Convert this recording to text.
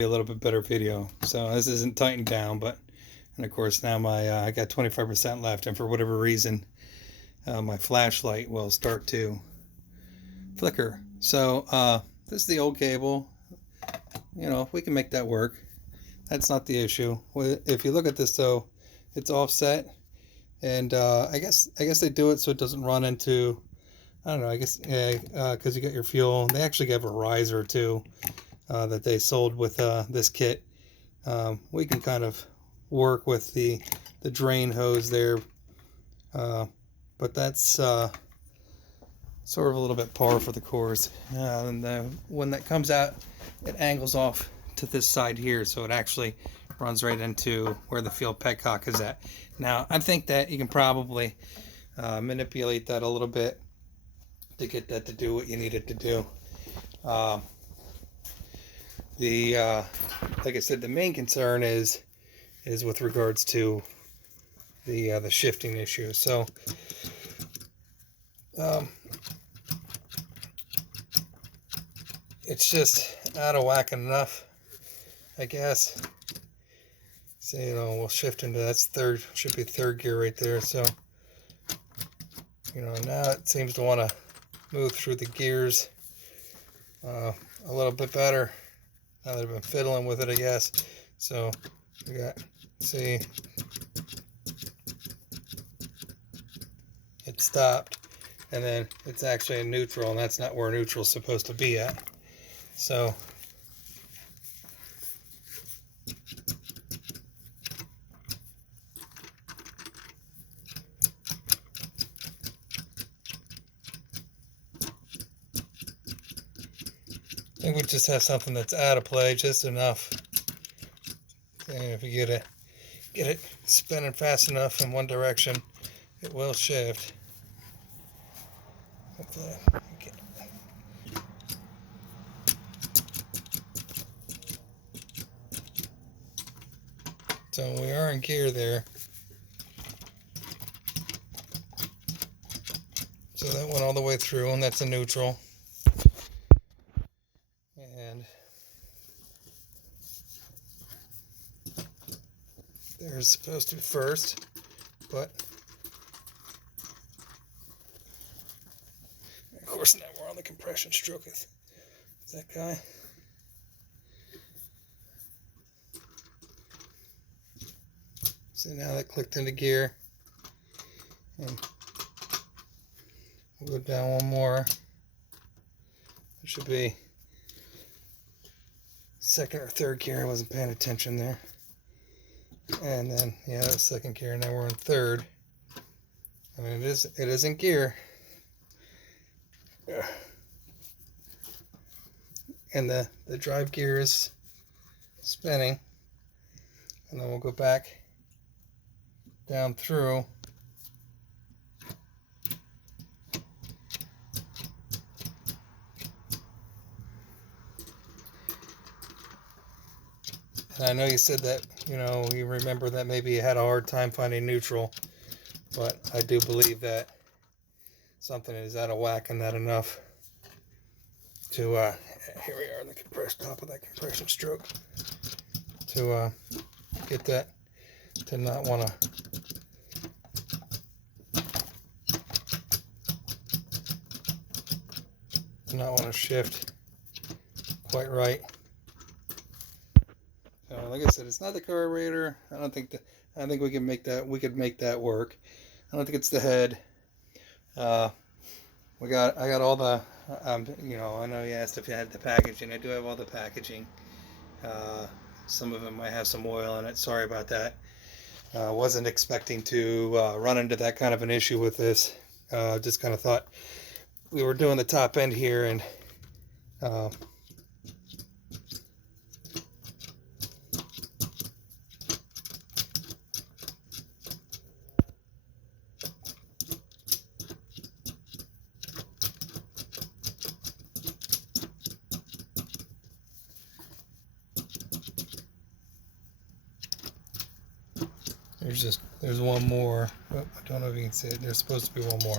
a little bit better video. So this isn't tightened down, but, and of course now my I got 25% left, and for whatever reason my flashlight will start to flicker. So this is the old cable. You know, we can make that work. That's not the issue. If you look at this though, it's offset, and I guess they do it so it doesn't run into, I don't know, I guess because you got your fuel. They actually have a riser too that they sold with this kit. We can kind of work with the drain hose there, but that's sort of a little bit par for the course. And when that comes out, it angles off to this side here, so it actually runs right into where the fuel petcock is at. Now I think that you can probably manipulate that a little bit to get that to do what you need it to do. Like I said, the main concern is with regards to the shifting issue. So it's just out of whack enough, I guess. So, you know, we'll shift into, that's third, should be third gear right there. So, you know, now it seems to want to move through the gears a little bit better now that I've been fiddling with it, I guess. So we got, see, it stopped, and then it's actually in neutral, and that's not where neutral is supposed to be at. So I think we just have something that's out of play just enough. And if you get it spinning fast enough in one direction, it will shift. Hopefully, okay. So we are in gear there. So that went all the way through, and that's a neutral. And there's supposed to be first, but of course now we're on the compression stroke with that guy. So now that clicked into gear, and we'll go down one more. It should be second or third gear. I wasn't paying attention there. And then, yeah, that was second gear. Now we're in third. I mean, it is in gear. And the drive gear is spinning. And then we'll go back down through. And I know you said that, you know, you remember that maybe you had a hard time finding neutral, but I do believe that something is out of whack and that enough to, here we are on the top of that compression stroke, to get that to not want to shift quite right. Like I said, it's not the carburetor. I think we can make that. We could make that work. I don't think it's the head. I got all the. You know, I know you asked if you had the packaging. I do have all the packaging. Some of it might have some oil in it. Sorry about that. Wasn't expecting to run into that kind of an issue with this. Just kind of thought we were doing the top end here, and there's one more. Oh, I don't know if you can see it. There's supposed to be one more.